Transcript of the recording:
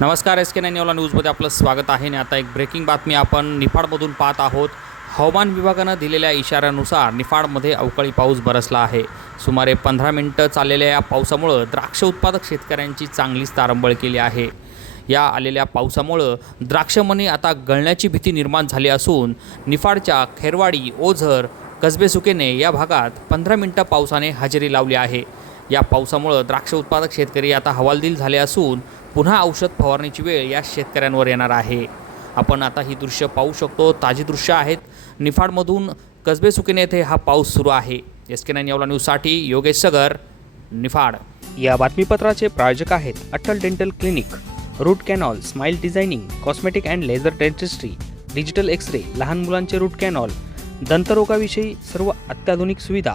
नमस्कार S K nine न्यूला न्यूजमध्ये आपलं स्वागत आहे आणि आता एक ब्रेकिंग बातमी आपण निफाडमधून पाहत आहोत. हवामान विभागानं दिलेल्या इशाऱ्यानुसार निफाडमध्ये अवकाळी पाऊस बरसला आहे. सुमारे पंधरा मिनटं चाललेल्या या पावसामुळं द्राक्ष उत्पादक शेतकऱ्यांची चांगलीच तारंबळ केली आहे. या आलेल्या पावसामुळं द्राक्षमणी आता गळण्याची भीती निर्माण झाली असून निफाडच्या खेरवाडी ओझर कसबे सुकेने या भागात पंधरा मिनटं पावसाने हजेरी लावली आहे. या पावसामुळं द्राक्ष उत्पादक शेतकरी आता हवालदिल झाले असून पुन्हा औषध फवारणीची वेळ या शेतकऱ्यांवर येणार आहे. आपण आता ही दृश्य पाहू शकतो. ताजी दृश्य आहेत. निफाडमधून कसबे सुकेने येथे हा पाऊस सुरू आहे. एस के नाईन यावला न्यूजसाठी योगेश सगर निफाड. या बातमीपत्राचे प्रायोजक आहेत Atal dental clinic root canal smile designing cosmetic and laser dentistry digital X ray लहान मुलांचे रूट कॅनॉल दंतरोगाविषयी सर्व अत्याधुनिक सुविधा.